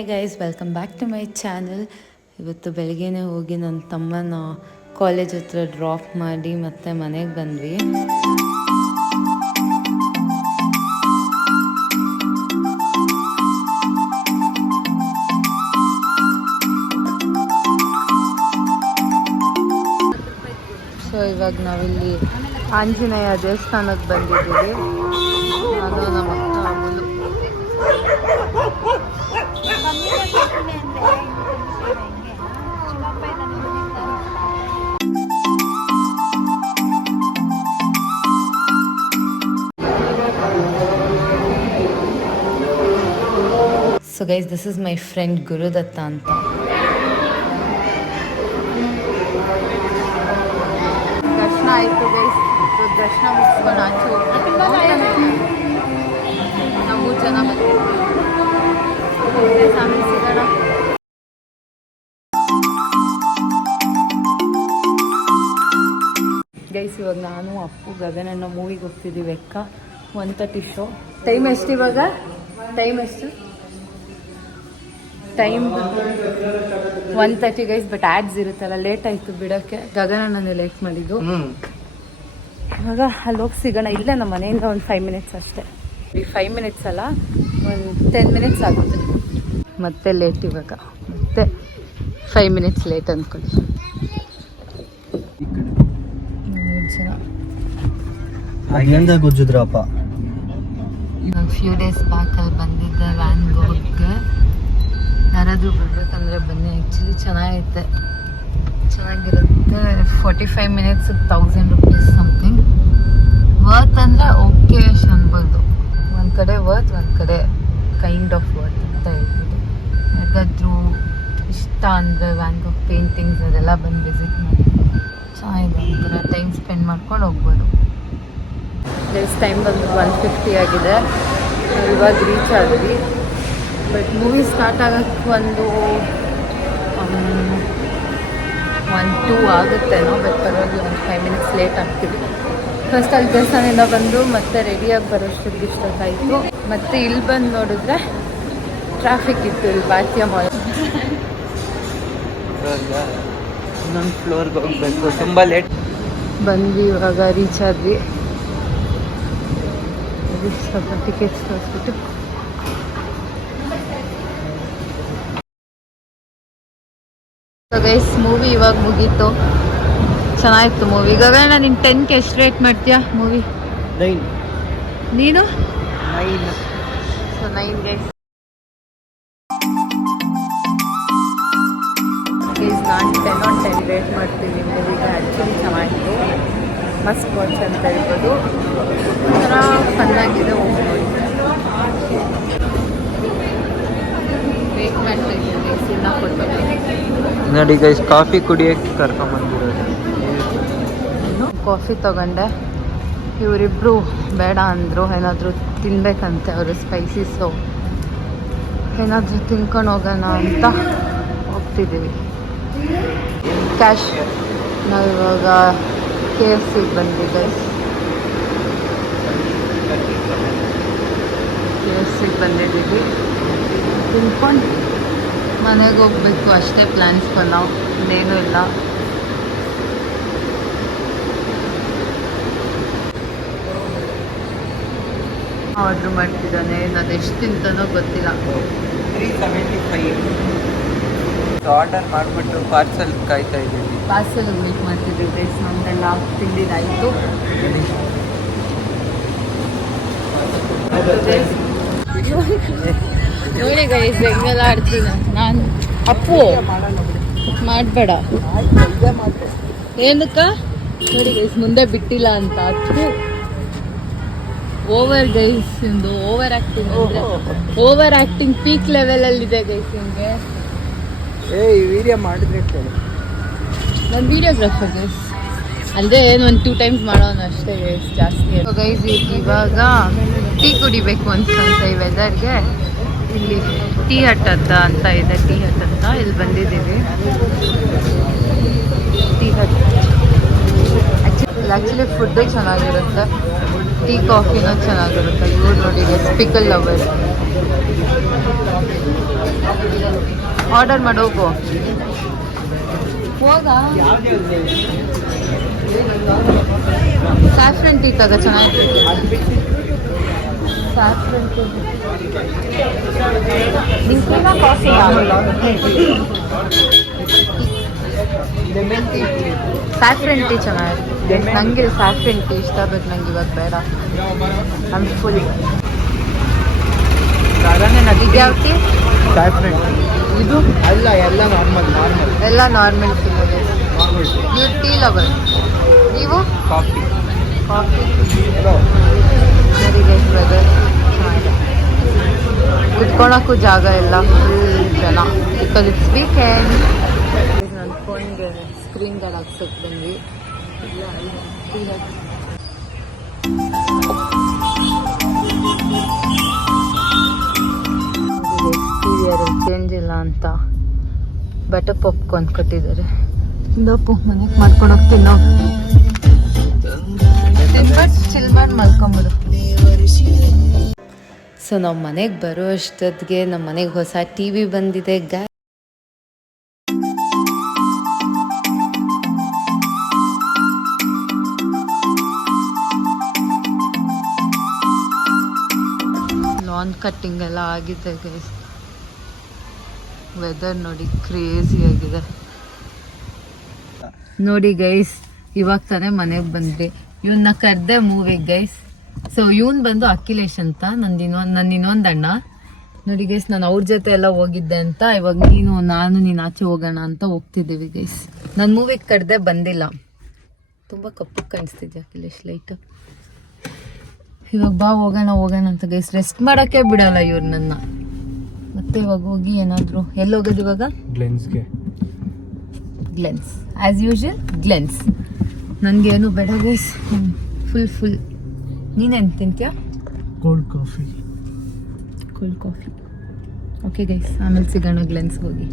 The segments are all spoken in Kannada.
Hey guys, welcome back to my channel. ಇವತ್ತು ಬೆಳಗ್ಗೆನೇ ಹೋಗಿ ನನ್ನ ತಮ್ಮನ ಕಾಲೇಜ್ ಹತ್ರ ಡ್ರಾಪ್ ಮಾಡಿ ಮತ್ತೆ ಮನೆಗೆ ಬಂದ್ವಿ. ಸೊ ಇವಾಗ ನಾವಿಲ್ಲಿ ಆಂಜನೇಯ ದೇವಸ್ಥಾನಕ್ಕೆ ಬಂದಿದ್ದೀವಿ. ಅದು ನಮ್ಮ ಅಮ್ಮಲು. So guys, this is my friend Gurudatta anta. ದರ್ಶನ ಆಯಿತು ಗೈಸ್. ದರ್ಶನ ಮುಗಿಸ್ಕೊಂಡು ಆಚೆ ಹೋಗ್ತೀವಿ. ನಾವು 3 ಜನ ಬಂದಿದ್ದೀವಿ. ಆಮೇಲೆ ಸಿಗೋಣ. ಗೈಸ್, ಇವಾಗ ನಾನು ಅಪ್ಪು ಗಗನಣ್ಣ ಮೂವಿಗೆ ಹೋಗ್ತಿದ್ದೀವಿ. ಅಕ್ಕ 1:30 ಶೋ. ಟೈಮ್ ಎಷ್ಟು ಇವಾಗ? Time 1:30 guys. ಬಟ್ ಆ್ಯಡ್ಸ್ ಇರುತ್ತಲ್ಲ, ಲೇಟ್ ಆಯಿತು ಬಿಡೋಕ್ಕೆ. ಗಗನಣ್ಣನೇ ಲೇಟ್ ಮಾಡಿದ್ದು. ಇವಾಗ ಅಲ್ಲಿ ಹೋಗಿ ಸಿಗೋಣ. ಇಲ್ಲೇ ನಮ್ಮ ಮನೆಯಿಂದ ಒಂದು 5 ಮಿನಿಟ್ಸ್ ಅಷ್ಟೇ. 5 ಮಿನಿಟ್ಸ್ ಅಲ್ಲ, ಒಂದು 10 ಮಿನಿಟ್ಸ್ ಆಗುತ್ತೆ. ಮತ್ತೆ ಲೇಟ್ ಇವಾಗ. ಮತ್ತೆ 5 ಮಿನಿಟ್ಸ್ ಲೇಟ್ ಅಂದ್ಕೊಳ್ಳಿ. ಗೊಜ್ಜಿದ್ರಪ್ಪ ಫ್ಯೂ ಡೇಸ್ ಬ್ಯಾಕ್ ಅಲ್ಲಿ ಬಂದಿದ್ದೆ ವ್ಯಾನ್ಗೋಗ್ಗೆ. ಯಾರಾದರೂ ಬರ್ಬೇಕಂದ್ರೆ ಬನ್ನಿ. ಆ್ಯಕ್ಚುಲಿ ಚೆನ್ನಾಗಿರುತ್ತೆ. 45 ಮಿನಿಟ್ಸ್ 1000 rupees ಸಮಥಿಂಗ್. ವರ್ತ್ ಅಂದರೆ ಓಕೆ ಅನ್ಬೋದು. ಒಂದು ಕಡೆ ವರ್ತ್, ಒಂದು ಕಡೆ ಕೈಂಡ್ ಆಫ್ ವರ್ತ್ ಅಂತ ಹೇಳ್ಬೋದು. ಯಾರಿಗಾದ್ರೂ ಇಷ್ಟ ಅಂದರೆ ವ್ಯಾನ್ಗೋಗ್ ಪೇಂಟಿಂಗ್ಸ್ ಅದೆಲ್ಲ ಬಂದು ವಿಸಿಟ್ ಮಾಡಿ. ಚೆನ್ನಾಗಿದೆ. ಒಂಥರ ಟೈಮ್ ಸ್ಪೆಂಡ್ ಮಾಡ್ಕೊಂಡು ಹೋಗ್ಬೋದು. ಟೈಮ್ ಬಂದು 1:50 ಆಗಿದೆ. ಇವಾಗ ರೀಚ್ ಆದ್ವಿ. ಬಟ್ ಮೂವಿ ಸ್ಟಾರ್ಟ್ ಆಗೋಕ್ಕೆ ಒಂದು 1-2 ಆಗುತ್ತೇನೋ. ಬಟ್ ಪರವಾಗಿಲ್ಲ, ಒಂದು 5 ಮಿನಿಟ್ಸ್ ಲೇಟ್ ಆಗ್ತೀವಿ. ಫಸ್ಟ್ ಅಲ್ಲಿ ದೇವಸ್ಥಾನದಿಂದ ಬಂದು ಮತ್ತೆ ರೆಡಿಯಾಗಿ ಬರೋಷ್ಟೊತ್ತಿಗೆ ಇಷ್ಟೊತ್ತಾಯಿತು. ಮತ್ತು ಇಲ್ಲಿ ಬಂದು ನೋಡಿದ್ರೆ ಟ್ರಾಫಿಕ್ ಇತ್ತು. ಇಲ್ಲಿ ಭಾರತೀಯ ಮಾಲ್. ಇನ್ನೊಂದು ಫ್ಲೋರ್ಗೆ ಹೋಗ್ಬೇಕು. ತುಂಬ ಲೇಟ್ ಬಂದ್ವಿ. ಇವಾಗ ರೀಚ್ ಆದ್ವಿ. ಸ್ವಲ್ಪ ಟಿಕೆಟ್ಸ್ ತೋರಿಸ್ಬಿಟ್ಟು ಗೈಸ್, ಮೂವಿ ಇವಾಗ ಮುಗೀತು. ಚೆನ್ನಾಗಿತ್ತು ಮೂವಿ. ಗಗನ, ನೀನು 10ಕ್ಕೆ ಎಷ್ಟು ರೇಟ್ ಮಾಡ್ತೀಯಾ ಮೂವಿ? 9. ನೀನು? 9. So 9 guys. ನಾನು 10/10 ರೇಟ್ ಮಾಡ್ತೀನಿ ಮೂವಿಗೆ. ಆ್ಯಕ್ಚುಲಿ ಚೆನ್ನಾಗಿತ್ತು. ಮಸ್ಟ್ ವಾಚ್ ಅಂತ ಹೇಳ್ಬೋದು. ಒಂಥರ ಫನ್ನಾಗಿದೆ. ಹೋಗ್ಬೋದು. ವೇಟ್ ಮಾಡ್ತೀನಿ. ಸಿನಿಮಾ ಕೊಡ್ಬೇಕು ನೋಡಿ ಗೈಸ್, ಕಾಫಿ ಕುಡಿಯೋಕ್ಕೆ ಕರ್ಕೊಂಬಂದಿರೋದು. ಕಾಫಿ ತಗೊಂಡೆ. ಇವರಿಬ್ಬರು ಬೇಡ ಅಂದರು. ಏನಾದರೂ ತಿನ್ಬೇಕಂತೆ ಅವರು, ಸ್ಪೈಸೀಸು. ಏನಾದರೂ ತಿನ್ಕೊಂಡು ಹೋಗೋಣ ಅಂತ ಹೋಗ್ತಿದ್ದೀವಿ. ಕ್ಯಾಶ್. ನಾವಿವಾಗ KFC ಬಂದಿದ್ದೆ. KFC ಬಂದಿದ್ದೀವಿ. ತಿನ್ಕೊಂಡು ಮನೆಗೆ ಹೋಗ್ಬೇಕು ಅಷ್ಟೇ. ಪ್ಲ್ಯಾನ್ಸ್ ನಾವು ಇನ್ನೇನೂ ಇಲ್ಲ. ಆರ್ಡ್ರ್ ಮಾಡ್ತಿದ್ದಾನೆ. ಅದು ಎಷ್ಟು ತಿಂತಾನೋ ಗೊತ್ತಿಲ್ಲ. 375 ಆರ್ಡರ್ ಮಾಡಿಬಿಟ್ಟು ಪಾರ್ಸಲ್ ಕಾಯ್ತಾ ಇದ್ದೀವಿ. ಪಾರ್ಸಲ್ ವೇಟ್ ಮಾಡ್ತಿದ್ದೀವಿ ಗೈಸ್. ನಮ್ದೆಲ್ಲ ತಿಂದಿದ್ದಾಯಿತು. ನೋಡಿ ಗೈಸ್, ಹೆಂಗೆಲ್ಲ ಆಡ್ತೀನಿ ನಾನು. ಅಪ್ಪು ಮಾಡಬೇಡ. ಏನಕ್ಕ? ನೋಡಿ ಗೈಸ್, ಮುಂದೆ ಬಿಟ್ಟಿಲ್ಲ ಅಂತ. ಅದು ಓವರ್ ಗೈಸ್. ಇಂದು ಓವರ್ ಆ್ಯಕ್ಟಿಂಗ್ ಅಂದರೆ ಓವರ್ ಆ್ಯಕ್ಟಿಂಗ್ ಪೀಕ್ ಲೆವೆಲಲ್ಲಿದೆ ಗೈಸ್. ನಿಮಗೆ ವಿಡಿಯೋ ಮಾಡಿದ್ರೆ ನಾನು ವೀಡಿಯೋಗ್ರಾಫರ್ ಗೈಸ್. ಅಂದರೆ ಏನು 1-2 ಟೈಮ್ಸ್ ಮಾಡೋಣ ಅಷ್ಟೇ ಗೈಸ್, ಜಾಸ್ತಿ. ಗೈಸ್, ಇವಾಗ ಟೀ ಕುಡಿಬೇಕು ಅನ್ಸ್ಕೊಂತ ಈ ವೆದರ್ಗೆ. ಇಲ್ಲಿ ಟೀ ಹಟ್ ಅಂತ ಇದೆ. ಟೀ ಹಟ್ ಅಂತ ಇಲ್ಲಿ ಬಂದಿದ್ದೀವಿ. ಟೀ ಹಟ್ ಆ್ಯಕ್ಚುಲಿ ಫುಡ್ಡು ಚೆನ್ನಾಗಿರುತ್ತೆ. ಟೀ ಕಾಫಿನೂ ಚೆನ್ನಾಗಿರುತ್ತೆ. ಇವ್ರು ನೋಡಿ ಪಿಕಲ್ ಲವರ್. ಆರ್ಡರ್ ಮಾಡೋಗು ಹೋಗ. ಸ್ಯಾಫ್ರನ್ ಟೀ ತಗ ಚೆನ್ನಾಗಿ. ಸ್ಯಾಫ್ರನ್ ಟೀ ನಿಂಗೆ ಕಾಫಿ ಸ್ಯಾಫ್ರನ್ ಟೀ ಚೆನ್ನಾಗಿದೆ. ನನಗೆ ಸ್ಯಾಫ್ರನ್ ಟೀ ಇಷ್ಟ, ಬಟ್ ನಂಗೆ ಇವಾಗ ಬೇಡ. I'm full. ಈಗ ಯಾವ ಟೀ? ಇದು ಅಲ್ಲ, ಎಲ್ಲ ನಾರ್ಮಲ್ ಎಲ್ಲ ನಾರ್ಮಲ್ ಸಿಗೋದು. ನೀವು ಟೀ ಲವರ್, ನೀವು coffee. Coffee. Very guys weather ಚೆನ್ನಾಗಿದೆ. ಕುತ್ಕೊಳಕ್ಕೂ ಜಾಗ ಎಲ್ಲ ಫುಲ್ ಜನ, ಬಿಕಾಸ್ ಇಟ್ಸ್ ವೀಕೆಂಡ್. ನನ್ನ ಫೋನ್ಗೆ ಸ್ಕ್ರೀನ್ ಗಾರ್ಡ್ ಹಾಕ್ಸೋಕೆ ಬಂದ್ವಿ. ಎಕ್ಸ್ಟೀರಿಯರ್ ಚೇಂಜ್ ಇಲ್ಲ ಅಂತ ಬಟರ್ ಪಾಪ್ಕಾರ್ನ್ ಕೊಟ್ಟಿದ್ದಾರೆ. ಇಂದಪ್ಪು ಮನೆಗೆ ಮಾಡ್ಕೊಂಡು ಹೋಗ್ತೀನಿ ನಾವು. ಚಿಲ್ ಮಾಡಿ ಮಲ್ಕೊಂಬಿಡು. ಸೊ ನಾವು ಮನೆಗೆ ಬರೋ ಅಷ್ಟೊತ್ತಿಗೆ ನಮ್ಮ ಮನೆಗೆ ಹೊಸ TV ಬಂದಿದೆ. ಲಾನ್ ಕಟ್ಟಿಂಗ್ ಎಲ್ಲ ಆಗಿದೆ ಗೈಸ್. ವೆದರ್ ನೋಡಿ ಕ್ರೇಜಿ ಆಗಿದೆ. ನೋಡಿ ಗೈಸ್, ಇವಾಗ ತಾನೇ ಮನೆಗೆ ಬಂದ್ರಿ. ಇವನ್ನ ಕರೆದೆ ಮೂವಿಗೆ ಗೈಸ್. ಸೊ ಇವನ್ ಬಂದು ಅಖಿಲೇಶ್ ಅಂತ, ನನ್ನ ಇನ್ನೊಂದು ಅಣ್ಣ. ನೋಡಿ ಗೈಸ್, ನಾನು ಅವ್ರ ಜೊತೆ ಎಲ್ಲ ಹೋಗಿದ್ದೆ ಅಂತ. ಇವಾಗ ನೀನು ಆಚೆ ಹೋಗೋಣ ಅಂತ ಹೋಗ್ತಿದ್ದೀವಿ ಗೈಸ್. ನನ್ನ ಮೂವಿಗೆ ಕರೆದೆ ಬಂದಿಲ್ಲ. ತುಂಬ ಕಪ್ಪು ಕಾಣಿಸ್ತಿದ್ದೆ ಅಖಿಲೇಶ್ ಲೈಟ್. ಇವಾಗ ಬಾ ಹೋಗೋಣ ಅಂತ ಗೈಸ್. ರೆಸ್ಟ್ ಮಾಡೋಕ್ಕೆ ಬಿಡಲ್ಲ ಇವ್ರು ನನ್ನ. ಮತ್ತೆ ಇವಾಗ ಹೋಗಿ ಏನಾದರೂ ಎಲ್ಲಿ ಹೋಗೋದು ಇವಾಗ? Glen's as usual Glen's. ನನಗೇನು ಬೇಡ ಗೈಸ್, ಫುಲ್. ನೀನೇನು ತಿಂತೀಯಾ? Cold coffee. ಓಕೆ ಗೈಸ್, ಆಮೇಲೆ ಸಿಗೋಣ ಗ್ಲೆನ್ಸ್ಗೆ ಹೋಗಿ.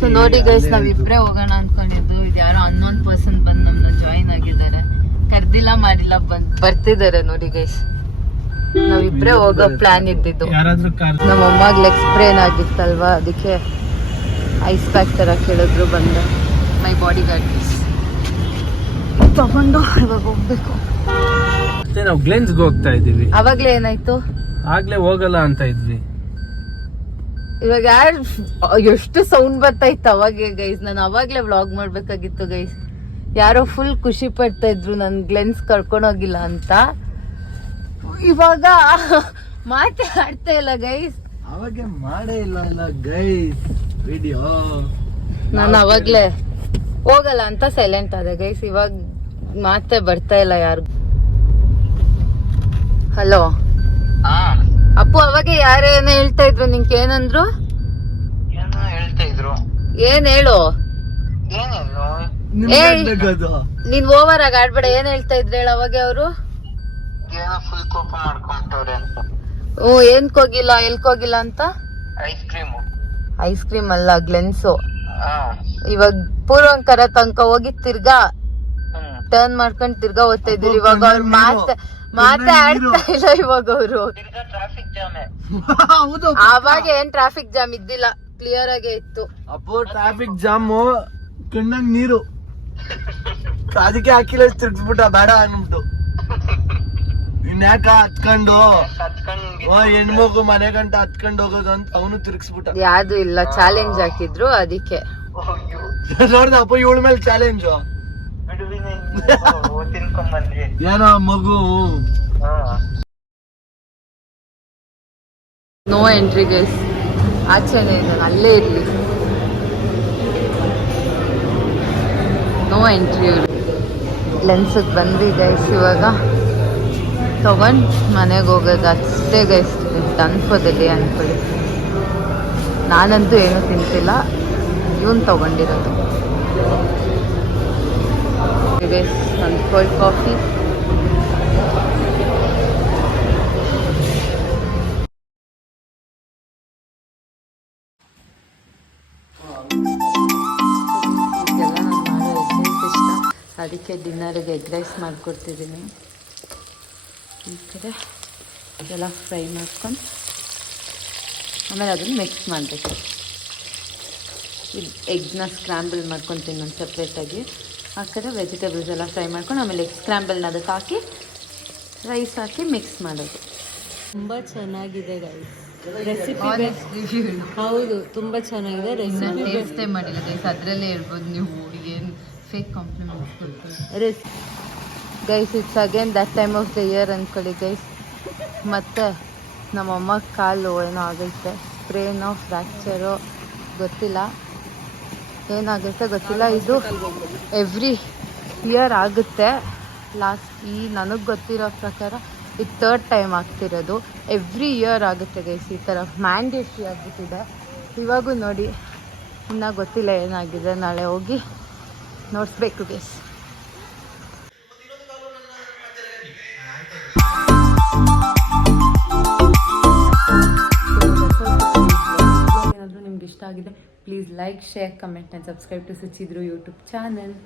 ಸೊ ನೋಡಿ ಗೈಸ್, ನಾವಿಬ್ಬರೇ ಹೋಗೋಣ ಅಂದ್ಕೊಂಡಿದ್ದು. ಇದು ಯಾರೋ ಅನ್ನೋನ್ ಪರ್ಸನ್ ಬಂದು ನಮ್ಮನ್ನ ಜಾಯಿನ್ ಆಗಿದ್ದಾರೆ. ಕರ್ದಿಲ್ಲ ಮಾಡಿಲ್ಲ, ಬರ್ತಿದ್ದಾರೆ ನೋಡಿ ಗೈಸ್. ನಾವಿಬ್ರೇ ಹೋಗೋ ಪ್ಲಾನ್ ಇದ್ದಿದ್ದು. ನಮ್ಮ ಅಮ್ಮಗೆ ಲೆಗ್ ಸ್ಪ್ರೇನ್ ಆಗಿತ್ತಲ್ವಾ, ಅದಕ್ಕೆ ಐಸ್ ಪ್ಯಾಕ್ ತರ ಕೇಳಿದ್ರು. ಬಂದೆ ಮೈ ಬಾಡಿ ಗಾರ್ಡ್ ತಗೊಂಡು ಇವಾಗ ಹೋಗ್ಬೇಕು. ನಾವು ಗ್ಲೆನ್ಸ್ಗೆ ಹೋಗ್ತಾ ಇದೀವಿ. ಅವಾಗ್ಲೇ ಏನಾಯ್ತು? ಆಗ್ಲೇ ಹೋಗಲ್ಲ ಅಂತ ಇದ್ವಿ. ಇವಾಗ ಯಾರು ಎಷ್ಟು ಸೌಂಡ್ ಬರ್ತಾಯಿತ್ತು ಅವಾಗೆ ಗೈಸ್. ನಾನು ಅವಾಗ್ಲೇ ವ್ಲಾಗ್ ಮಾಡ್ಬೇಕಾಗಿತ್ತು ಗೈಸ್. ಯಾರೋ ಫುಲ್ ಖುಷಿ ಪಡ್ತಾ ಇದ್ರು ನನ್ ಗ್ಲೆನ್ಸ್ ಕರ್ಕೊಂಡೋಗಿಲ್ಲ ಅಂತ. ಇವಾಗ ಮಾತೇ ಆಡ್ತಾ ಇಲ್ಲ ಗೈಸ್. ಅವಾಗೆ ಮಾಡೇ ಇಲ್ಲ ಗೈಸ್ ವಿಡಿಯೋ. ನಾನು ಅವಾಗ್ಲೇ ಹೋಗಲ್ಲ ಅಂತ ಸೈಲೆಂಟ್ ಆದೆ ಗೈಸ್. ಇವಾಗ ಮಾತೇ ಬರ್ತಾ ಇಲ್ಲ ಯಾರು. ಹಲೋ ಅಪ್ಪು, ಅವಾಗ ಯಾರೇನೋ ಹೇಳ್ತಾ ಇದ್ರು. ನಿಂಗೆ ಏನಂದ್ರು? ಏನ್ ಹೇಳು? ನೀನ್ ಓವರ್ ಆಗಿ ಆಡ್ಬೇಡ. ಏನ್ ಹೇಳ್ತಾ ಇದ್ರೆ ಹೇಳ ಅವಾಗ ಅವರು? ಏನ್ಕೋಗಿಲ್ಲ ಎಲ್ಕೋಗಿಲ್ಲ ಅಂತ? ಐಸ್ ಕ್ರೀಮ್ ಅಲ್ಲ, ಗ್ಲೆನ್ಸು. ಇವಾಗ ಪೂರ್ವಂಕರ ತನಕ ಹೋಗಿ ತಿರ್ಗಾ ಟರ್ನ್ ಮಾಡ್ಕೊಂಡ್ ತಿರ್ಗಾ ಓದ್ತಾ ಇದ್ರು. ಇವಾಗ ಅವ್ರು ಮಾತೇ ಆಡ್ತಾ ಇಲ್ಲ ಇವಾಗ ಅವರು. ಆವಾಗ ಏನ್ ಟ್ರಾಫಿಕ್ ಜಾಮ್ ಇದ್ದಿಲ್ಲ, ಕ್ಲಿಯರ್ ಆಗೇ ಇತ್ತು. ಅಪ್ಪೋ ಟ್ರಾಫಿಕ್ ಜಾಮು ಕಣ್ಣಂಗ್ ನೀರು. ಅದಕ್ಕೆ ಹಾಕಿಲ್ಲ, ತಿರ್ಗಿಸ್ಬಿಟ್ಟ ಬೇಡ ಅನ್ಬಿಟ್ಟು. ಇನ್ಯಾಕ ಹತ್ಕೊಂಡು ಹೆಣ್ಮಗು ಮನೆ ಗಂಟ ಹತ್ಕೊಂಡು ಹೋಗೋದು ಅಂತ ಅವನು ತಿರ್ಗಿಸ್ಬಿಟ್ಟ. ಯಾವ್ದು ಇಲ್ಲ, ಚಾಲೆಂಜ್ ಹಾಕಿದ್ರು ಅದಕ್ಕೆ. ನೋಡ್ದ ಅಪ್ಪ ಇವಳ ಮೇಲೆ ಚಾಲೆಂಜು. ಏನೋ ಮಗು. No entry guys. ಆಚೆನೆ ಇದ್ದಾನೆ, ಅಲ್ಲೇ ಇರ್ಲಿ. No entry. ಲೆನ್ಸಿಗೆ ಬಂದ್ವಿ ಗೈಸ್. ಇವಾಗ ತಗೊಂಡು ಮನೆಗೆ ಹೋಗೋದು ಅಷ್ಟೇ guys. Done for the day ಅನ್ಕೊಳ್ಳಿ. ನಾನಂತೂ ಏನೂ ತಿಂತಿಲ್ಲ, ಇವನ್ ತಗೊಂಡಿರೋದು ಗೈಸ್. ನನ್ನ ಕೋಲ್ಡ್ ಕಾಫಿ. ಅದಕ್ಕೆ ಡಿನ್ನರಿಗೆ ಎಗ್ ರೈಸ್ ಮಾಡಿಕೊಡ್ತಿದ್ದೀನಿ. ಈ ಕಡೆ ಎಲ್ಲ ಫ್ರೈ ಮಾಡ್ಕೊಂಡು ಆಮೇಲೆ ಅದನ್ನು ಮಿಕ್ಸ್ ಮಾಡಬೇಕು. ಇದು ಎಗ್ನ ಸ್ಕ್ರ್ಯಾಂಬಲ್ ಮಾಡ್ಕೊತೀನಿ ನಾನು ಸಪ್ರೇಟಾಗಿ. ಆ ಕಡೆ ವೆಜಿಟೇಬಲ್ಸ್ ಎಲ್ಲ ಫ್ರೈ ಮಾಡ್ಕೊಂಡು ಆಮೇಲೆ ಎಗ್ ಸ್ಕ್ರ್ಯಾಂಬಲ್ನ ಅದಕ್ಕೆ ಹಾಕಿ ರೈಸ್ ಹಾಕಿ ಮಿಕ್ಸ್ ಮಾಡೋದು. ತುಂಬ ಚೆನ್ನಾಗಿದೆ ಗೈಸ್ ರೆಸಿಪಿ. ಹೌದು ತುಂಬ ಚೆನ್ನಾಗಿದೆ ರೆಸಿಪಿ. ಟೇಸ್ಟೇ ಮಾಡಿಲ್ಲ ಗೈಸ್, ಅದರಲ್ಲೇ ಇರ್ಬೋದು ನೀವು ಏನು ಫೇಕ್ ಕಾಂಪ್ಲಿಮೆಂಟ್ಸ್ ಕೊಡ್ತೀವಿ. Guys it's again that time of the year ಅಂದ್ಕೊಳ್ಳಿ ಗೈಸ್. ಮತ್ತು ನಮ್ಮಮ್ಮ ಕಾಲು ಏನೋ ಆಗೈತೆ, ಸ್ಪ್ರೇನೋ ಫ್ರ್ಯಾಕ್ಚರೋ ಗೊತ್ತಿಲ್ಲ, ಏನಾಗುತ್ತೆ ಗೊತ್ತಿಲ್ಲ. ಇದು ಎವ್ರಿ ಇಯರ್ ಆಗುತ್ತೆ. ನನಗೆ ಗೊತ್ತಿರೋ ಪ್ರಕಾರ ಇದು 3rd ಟೈಮ್ ಆಗ್ತಿರೋದು. ಎವ್ರಿ ಇಯರ್ ಆಗುತ್ತೆ ಗೈಸ್, ಈ ಥರ ಮ್ಯಾಂಡೇಟ್ರಿ ಆಗಿಬಿಟ್ಟಿದೆ. ಇವಾಗೂ ನೋಡಿ ಇನ್ನೂ ಗೊತ್ತಿಲ್ಲ ಏನಾಗಿದೆ, ನಾಳೆ ಹೋಗಿ ನೋಡಿಸ್ಬೇಕು ಗೈಸ್. ಏನಾದರೂ ನಿಮ್ಗೆ ಇಷ್ಟ ಆಗಿದೆ please like, share, comment and subscribe to Suchidru YouTube channel.